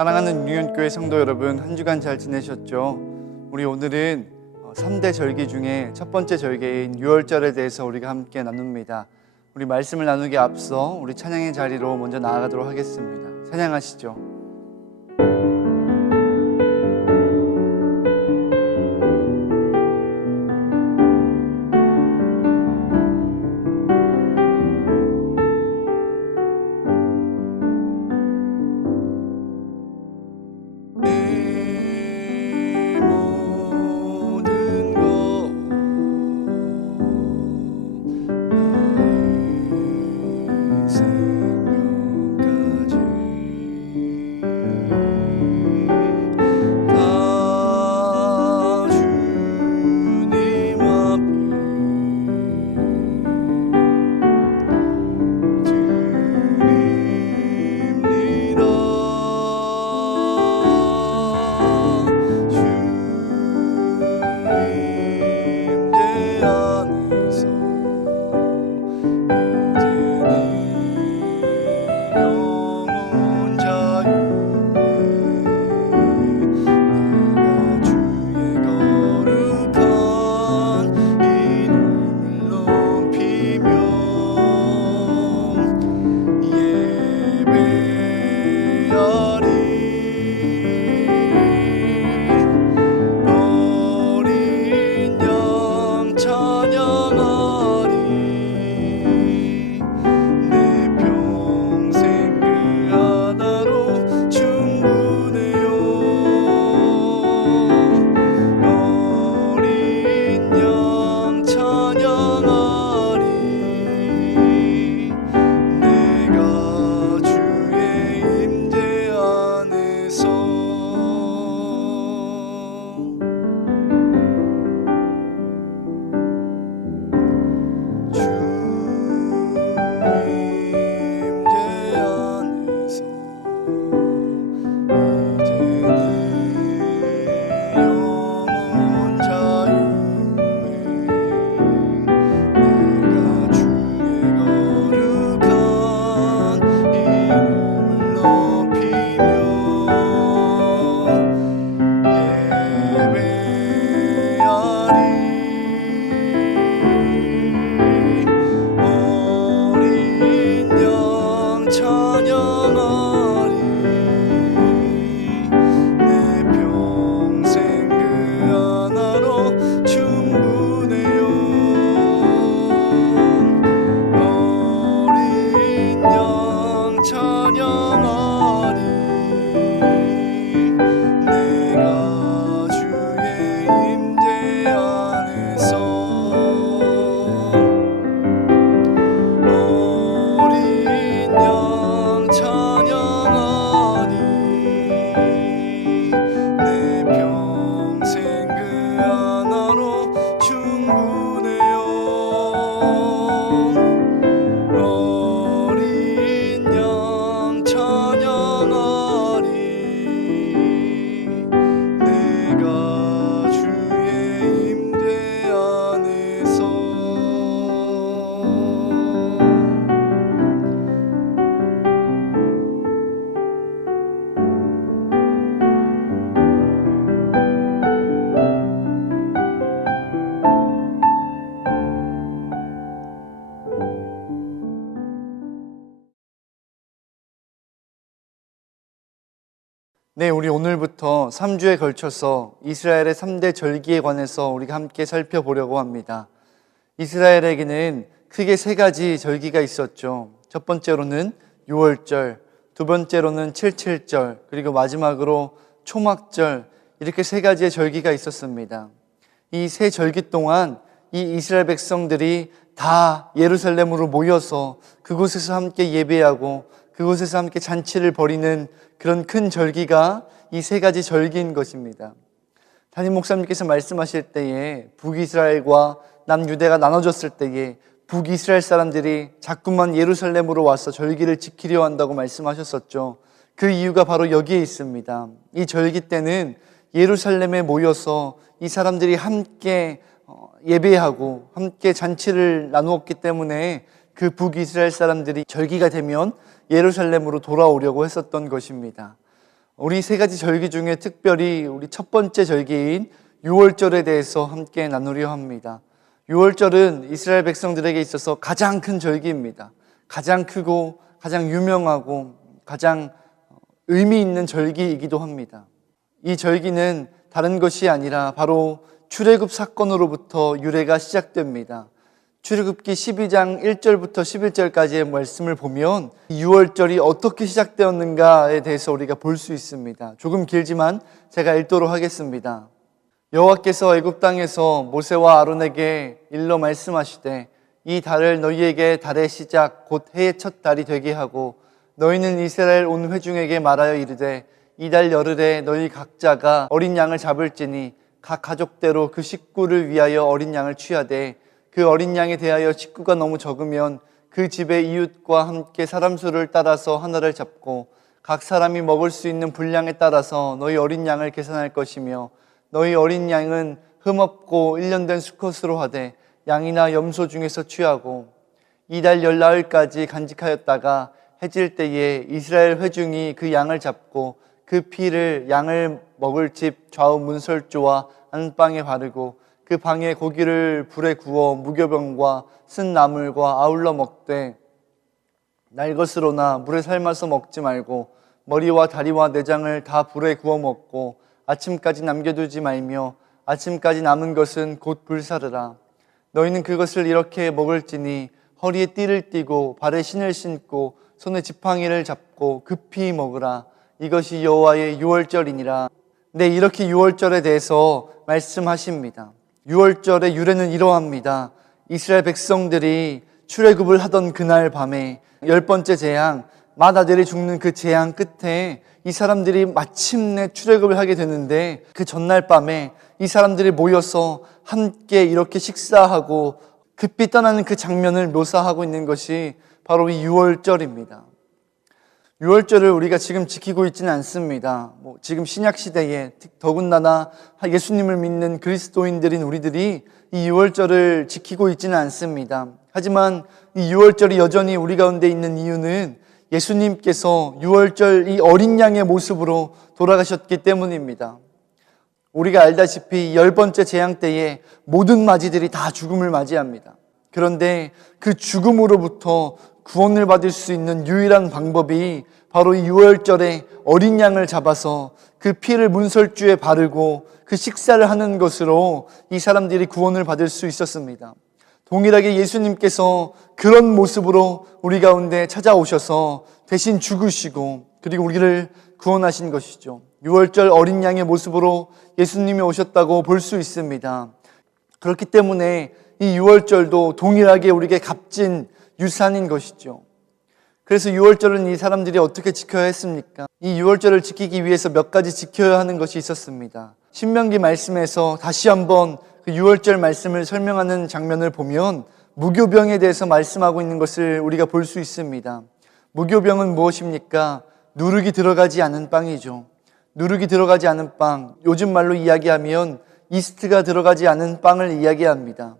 사랑하는 유년교회 성도 여러분, 한 주간 잘 지내셨죠? 우리 오늘은 3대 절기 중에 첫 번째 절기인 유월절에 대해서 우리가 함께 나눕니다. 우리 말씀을 나누기 앞서 우리 찬양의 자리로 먼저 나아가도록 하겠습니다. 찬양하시죠. 네, 우리 오늘부터 3주에 걸쳐서 이스라엘의 3대 절기에 관해서 우리가 함께 살펴보려고 합니다. 이스라엘에게는 크게 세 가지 절기가 있었죠. 첫 번째로는 유월절, 두 번째로는 칠칠절, 그리고 마지막으로 초막절, 이렇게 세 가지의 절기가 있었습니다. 이 세 절기 동안 이 이스라엘 백성들이 다 예루살렘으로 모여서 그곳에서 함께 예배하고 그곳에서 함께 잔치를 벌이는 그런 큰 절기가 이 세 가지 절기인 것입니다. 담임 목사님께서 말씀하실 때에 북이스라엘과 남유대가 나눠졌을 때에 북이스라엘 사람들이 자꾸만 예루살렘으로 와서 절기를 지키려 한다고 말씀하셨었죠. 그 이유가 바로 여기에 있습니다. 이 절기 때는 예루살렘에 모여서 이 사람들이 함께 예배하고 함께 잔치를 나누었기 때문에 그 북이스라엘 사람들이 절기가 되면 예루살렘으로 돌아오려고 했었던 것입니다. 우리 세 가지 절기 중에 특별히 우리 첫 번째 절기인 유월절에 대해서 함께 나누려 합니다. 유월절은 이스라엘 백성들에게 있어서 가장 큰 절기입니다. 가장 크고 가장 유명하고 가장 의미 있는 절기이기도 합니다. 이 절기는 다른 것이 아니라 바로 출애굽 사건으로부터 유래가 시작됩니다. 출애굽기 12장 1절부터 11절까지의 말씀을 보면 유월절이 어떻게 시작되었는가에 대해서 우리가 볼 수 있습니다. 조금 길지만 제가 읽도록 하겠습니다. 여호와께서 애굽 땅에서 모세와 아론에게 일러 말씀하시되 이 달을 너희에게 달의 시작 곧 해의 첫 달이 되게 하고 너희는 이스라엘 온 회중에게 말하여 이르되 이 달 열흘에 너희 각자가 어린 양을 잡을지니 각 가족대로 그 식구를 위하여 어린 양을 취하되 그 어린 양에 대하여 식구가 너무 적으면 그 집의 이웃과 함께 사람 수를 따라서 하나를 잡고 각 사람이 먹을 수 있는 분량에 따라서 너희 어린 양을 계산할 것이며 너희 어린 양은 흠없고 1년 된 수컷으로 하되 양이나 염소 중에서 취하고 이 달 열나흘까지 간직하였다가 해질 때에 이스라엘 회중이 그 양을 잡고 그 피를 양을 먹을 집 좌우 문설주와 안방에 바르고 그 방에 고기를 불에 구워 무교병과 쓴 나물과 아울러 먹되 날 것으로나 물에 삶아서 먹지 말고 머리와 다리와 내장을 다 불에 구워 먹고 아침까지 남겨두지 말며 아침까지 남은 것은 곧 불사르라. 너희는 그것을 이렇게 먹을지니 허리에 띠를 띠고 발에 신을 신고 손에 지팡이를 잡고 급히 먹으라. 이것이 여호와의 유월절이니라. 네, 이렇게 유월절에 대해서 말씀하십니다. 유월절의 유래는 이러합니다. 이스라엘 백성들이 출애굽을 하던 그날 밤에 10번째 재앙, 맏 아들이 죽는 그 재앙 끝에 이 사람들이 마침내 출애굽을 하게 되는데 그 전날 밤에 이 사람들이 모여서 함께 이렇게 식사하고 급히 떠나는 그 장면을 묘사하고 있는 것이 바로 이 유월절입니다. 유월절을 우리가 지금 지키고 있지는 않습니다. 지금 신약시대에 더군다나 예수님을 믿는 그리스도인들인 우리들이 이 유월절을 지키고 있지는 않습니다. 하지만 이 유월절이 여전히 우리 가운데 있는 이유는 예수님께서 유월절 이 어린 양의 모습으로 돌아가셨기 때문입니다. 우리가 알다시피 10번째 재앙 때에 모든 맞이들이 다 죽음을 맞이합니다. 그런데 그 죽음으로부터 구원을 받을 수 있는 유일한 방법이 바로 이 유월절에 어린 양을 잡아서 그 피를 문설주에 바르고 그 식사를 하는 것으로 이 사람들이 구원을 받을 수 있었습니다. 동일하게 예수님께서 그런 모습으로 우리 가운데 찾아오셔서 대신 죽으시고 그리고 우리를 구원하신 것이죠. 유월절 어린 양의 모습으로 예수님이 오셨다고 볼 수 있습니다. 그렇기 때문에 이 유월절도 동일하게 우리에게 값진 유산인 것이죠. 그래서 유월절은 이 사람들이 어떻게 지켜야 했습니까? 이 유월절을 지키기 위해서 몇 가지 지켜야 하는 것이 있었습니다. 신명기 말씀에서 다시 한번 그 유월절 말씀을 설명하는 장면을 보면 무교병에 대해서 말씀하고 있는 것을 우리가 볼 수 있습니다. 무교병은 무엇입니까? 누룩이 들어가지 않은 빵이죠. 누룩이 들어가지 않은 빵, 요즘 말로 이야기하면 이스트가 들어가지 않은 빵을 이야기합니다.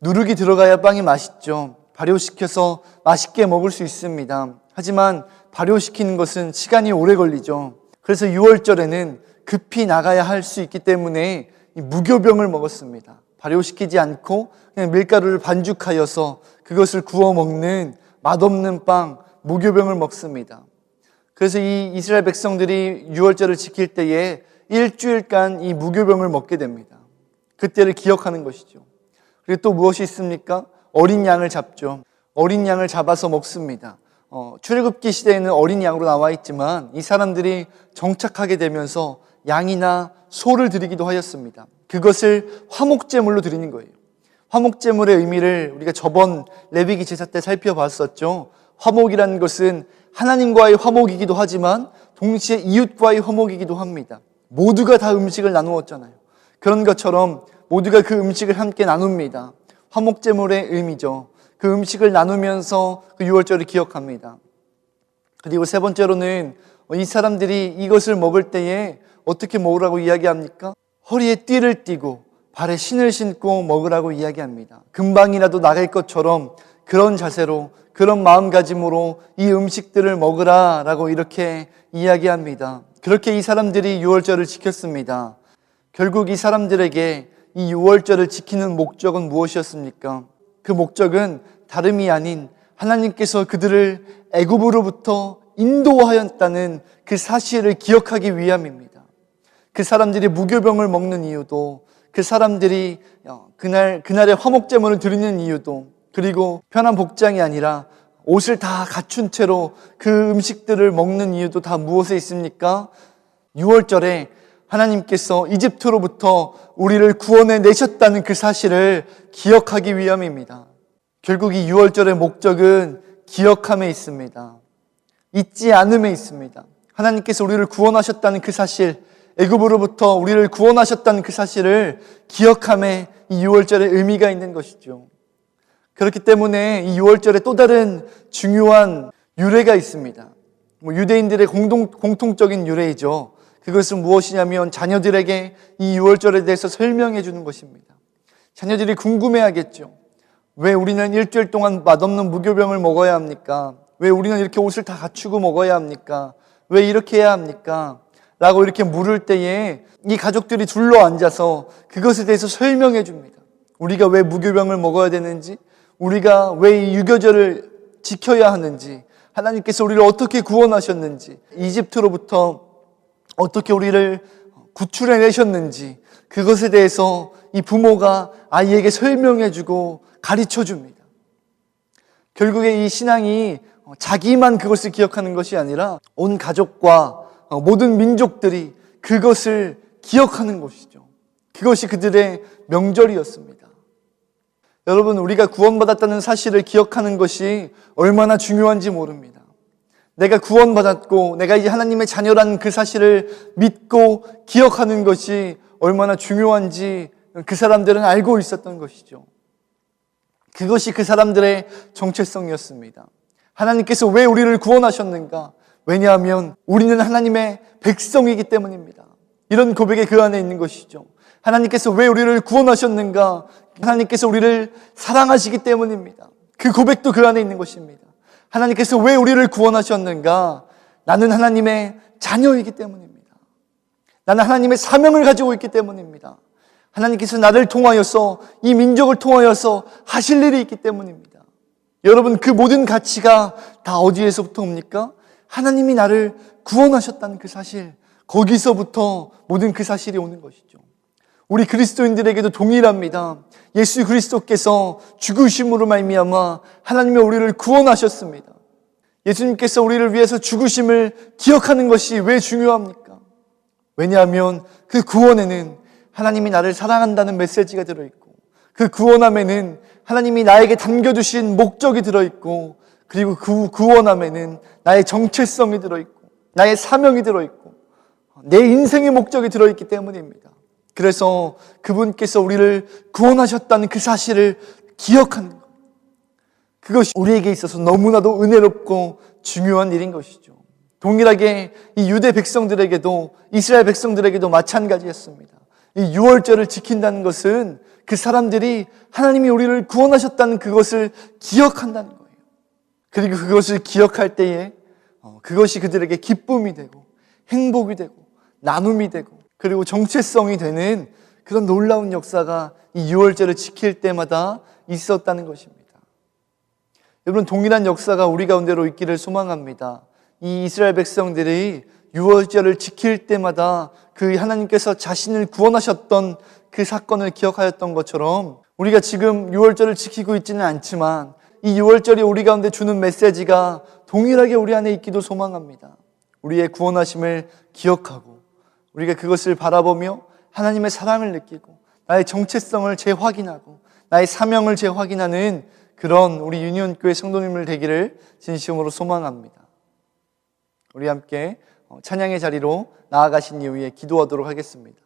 누룩이 들어가야 빵이 맛있죠. 발효시켜서 맛있게 먹을 수 있습니다. 하지만 발효시키는 것은 시간이 오래 걸리죠. 그래서 유월절에는 급히 나가야 할 수 있기 때문에 이 무교병을 먹었습니다. 발효시키지 않고 그냥 밀가루를 반죽하여서 그것을 구워 먹는 맛없는 빵, 무교병을 먹습니다. 그래서 이 이스라엘 백성들이 유월절을 지킬 때에 일주일간 이 무교병을 먹게 됩니다. 그때를 기억하는 것이죠. 그리고 또 무엇이 있습니까? 어린 양을 잡죠. 어린 양을 잡아서 먹습니다. 출애굽기 시대에는 어린 양으로 나와 있지만 이 사람들이 정착하게 되면서 양이나 소를 드리기도 하였습니다. 그것을 화목제물로 드리는 거예요. 화목제물의 의미를 우리가 저번 레위기 제사 때 살펴봤었죠. 화목이라는 것은 하나님과의 화목이기도 하지만 동시에 이웃과의 화목이기도 합니다. 모두가 다 음식을 나누었잖아요. 그런 것처럼 모두가 그 음식을 함께 나눕니다. 화목제물의 의미죠. 그 음식을 나누면서 그 유월절을 기억합니다. 그리고 세 번째로는 이 사람들이 이것을 먹을 때에 어떻게 먹으라고 이야기합니까? 허리에 띠를 띠고 발에 신을 신고 먹으라고 이야기합니다. 금방이라도 나갈 것처럼 그런 자세로 그런 마음가짐으로 이 음식들을 먹으라라고 이렇게 이야기합니다. 그렇게 이 사람들이 유월절을 지켰습니다. 결국 이 사람들에게 이 유월절을 지키는 목적은 무엇이었습니까? 그 목적은 다름이 아닌 하나님께서 그들을 애굽으로부터 인도하였다는 그 사실을 기억하기 위함입니다. 그 사람들이 무교병을 먹는 이유도, 그 사람들이 그날의 화목제물을 드리는 이유도, 그리고 편한 복장이 아니라 옷을 다 갖춘 채로 그 음식들을 먹는 이유도 다 무엇에 있습니까? 6월절에 하나님께서 이집트로부터 우리를 구원해 내셨다는 그 사실을 기억하기 위함입니다. 결국 이 6월절의 목적은 기억함에 있습니다. 잊지 않음에 있습니다. 하나님께서 우리를 구원하셨다는 그 사실, 애굽으로부터 우리를 구원하셨다는 그 사실을 기억함에 이 6월절의 의미가 있는 것이죠. 그렇기 때문에 이 6월절에 또 다른 중요한 유래가 있습니다. 유대인들의 공통적인 유래이죠. 그것은 무엇이냐면 자녀들에게 이 6월절에 대해서 설명해 주는 것입니다. 자녀들이 궁금해하겠죠. 왜 우리는 일주일 동안 맛없는 무교병을 먹어야 합니까? 왜 우리는 이렇게 옷을 다 갖추고 먹어야 합니까? 왜 이렇게 해야 합니까? 라고 이렇게 물을 때에 이 가족들이 둘러 앉아서 그것에 대해서 설명해 줍니다. 우리가 왜 무교병을 먹어야 되는지, 우리가 왜 이 유교절을 지켜야 하는지, 하나님께서 우리를 어떻게 구원하셨는지, 이집트로부터 어떻게 우리를 구출해 내셨는지, 그것에 대해서 이 부모가 아이에게 설명해 주고 가르쳐 줍니다. 결국에 이 신앙이 자기만 그것을 기억하는 것이 아니라 온 가족과 모든 민족들이 그것을 기억하는 것이죠. 그것이 그들의 명절이었습니다. 여러분, 우리가 구원받았다는 사실을 기억하는 것이 얼마나 중요한지 모릅니다. 내가 구원받았고 내가 이제 하나님의 자녀라는 그 사실을 믿고 기억하는 것이 얼마나 중요한지 그 사람들은 알고 있었던 것이죠. 그것이 그 사람들의 정체성이었습니다. 하나님께서 왜 우리를 구원하셨는가? 왜냐하면 우리는 하나님의 백성이기 때문입니다. 이런 고백이 그 안에 있는 것이죠. 하나님께서 왜 우리를 구원하셨는가? 하나님께서 우리를 사랑하시기 때문입니다. 그 고백도 그 안에 있는 것입니다. 하나님께서 왜 우리를 구원하셨는가? 나는 하나님의 자녀이기 때문입니다. 나는 하나님의 사명을 가지고 있기 때문입니다. 하나님께서 나를 통하여서 이 민족을 통하여서 하실 일이 있기 때문입니다. 여러분, 그 모든 가치가 다 어디에서부터 옵니까? 하나님이 나를 구원하셨다는 그 사실, 거기서부터 모든 그 사실이 오는 것이죠. 우리 그리스도인들에게도 동일합니다. 예수 그리스도께서 죽으심으로 말미암아 하나님의 우리를 구원하셨습니다. 예수님께서 우리를 위해서 죽으심을 기억하는 것이 왜 중요합니까? 왜냐하면 그 구원에는 하나님이 나를 사랑한다는 메시지가 들어있고, 그 구원함에는 하나님이 나에게 담겨두신 목적이 들어있고, 그리고 그 구원함에는 나의 정체성이 들어있고, 나의 사명이 들어있고, 내 인생의 목적이 들어있기 때문입니다. 그래서 그분께서 우리를 구원하셨다는 그 사실을 기억하는 것, 그것이 우리에게 있어서 너무나도 은혜롭고 중요한 일인 것이죠. 동일하게 이 유대 백성들에게도, 이스라엘 백성들에게도 마찬가지였습니다. 이 유월절을 지킨다는 것은 그 사람들이 하나님이 우리를 구원하셨다는 그것을 기억한다는 거예요. 그리고 그것을 기억할 때에 그것이 그들에게 기쁨이 되고 행복이 되고 나눔이 되고 그리고 정체성이 되는 그런 놀라운 역사가 이 유월절을 지킬 때마다 있었다는 것입니다. 여러분, 동일한 역사가 우리 가운데로 있기를 소망합니다. 이 이스라엘 백성들이 유월절을 지킬 때마다 그 하나님께서 자신을 구원하셨던 그 사건을 기억하였던 것처럼 우리가 지금 유월절을 지키고 있지는 않지만 이 유월절이 우리 가운데 주는 메시지가 동일하게 우리 안에 있기도 소망합니다. 우리의 구원하심을 기억하고 우리가 그것을 바라보며 하나님의 사랑을 느끼고 나의 정체성을 재확인하고 나의 사명을 재확인하는 그런 우리 유니온교회 성도님들 되기를 진심으로 소망합니다. 우리 함께 찬양의 자리로 나아가신 이후에 기도하도록 하겠습니다.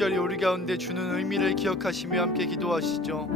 6절이 우리 가운데 주는 의미를 기억하시며 함께 기도하시죠.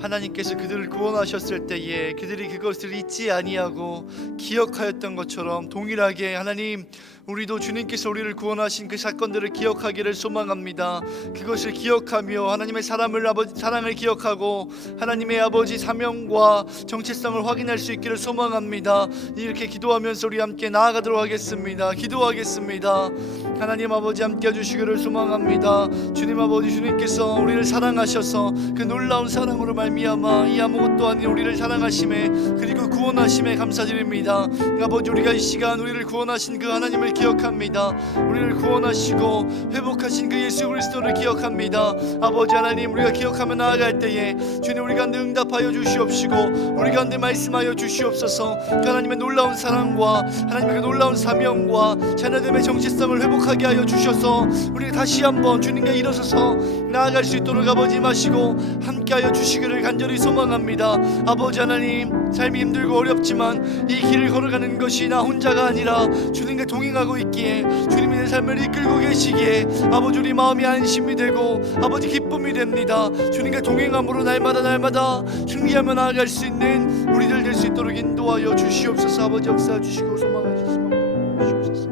하나님께서 그들을 구원하셨을 때에 그들이 그것을 잊지 아니하고 기억하였던 것처럼 동일하게 하나님, 우리도 주님께서 우리를 구원하신 그 사건들을 기억하기를 소망합니다. 그것을 기억하며 하나님의 사랑을 기억하고 하나님의 아버지 사명과 정체성을 확인할 수 있기를 소망합니다. 이렇게 기도하면서 우리 함께 나아가도록 하겠습니다. 기도하겠습니다. 하나님 아버지 함께 해주시기를 소망합니다. 주님 아버지, 주님께서 우리를 사랑하셔서 그 놀라운 사랑으로 말미암아 이 아무것도 아닌 우리를 사랑하심에 그리고 구원하심에 감사드립니다. 아버지, 우리가 이 시간 우리를 구원하신 그 하나님을 기억합니다. 우리를 구원하시고 회복하신 그 예수 그리스도를 기억합니다. 아버지 하나님, 우리가 기억하며 나아갈 때에 주님 우리 가운데 응답하여 주시옵시고 우리 가운데 말씀하여 주시옵소서. 그 하나님의 놀라운 사랑과 하나님의 그 놀라운 사명과 자녀됨의 정체성을 회복하게 하여 주셔서 우리가 다시 한번 주님께 일어서서 나아갈 수 있도록 아버지 마시고 함께하여 주시기를 간절히 소망합니다. 아버지 하나님, 삶이 힘들고 어렵지만 이 길을 걸어가는 것이 나 혼자가 아니라 주님과 동행하고 있기에 주님이 내 삶을 이끌고 계시기에 아버지 우리 마음이 안심이 되고 아버지 기쁨이 됩니다. 주님과 동행함으로 날마다 승리하며 나아갈 수 있는 우리들 될 수 있도록 인도하여 주시옵소서. 아버지 역사해 주시고 소망하시옵소서.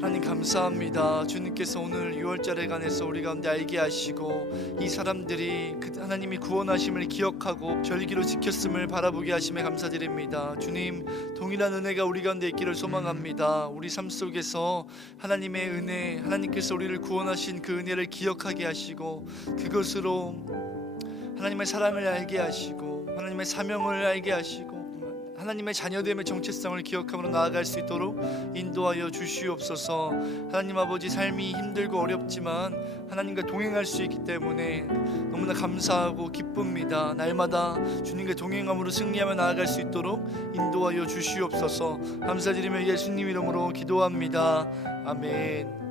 하나님 감사합니다. 주님께서 오늘 6월절에 관해서 우리 가운데 알게 하시고 이 사람들이 그 하나님이 구원하심을 기억하고 절기로 지켰음을 바라보게 하심에 감사드립니다. 주님, 동일한 은혜가 우리 가운데 있기를 소망합니다. 우리 삶 속에서 하나님의 은혜, 하나님께서 우리를 구원하신 그 은혜를 기억하게 하시고 그것으로 하나님의 사랑을 알게 하시고 하나님의 사명을 알게 하시고 하나님의 자녀됨의 정체성을 기억함으로 나아갈 수 있도록 인도하여 주시옵소서. 하나님 아버지, 삶이 힘들고 어렵지만 하나님과 동행할 수 있기 때문에 너무나 감사하고 기쁩니다. 날마다 주님과 동행함으로 승리하며 나아갈 수 있도록 인도하여 주시옵소서. 감사드리며 예수님 이름으로 기도합니다. 아멘.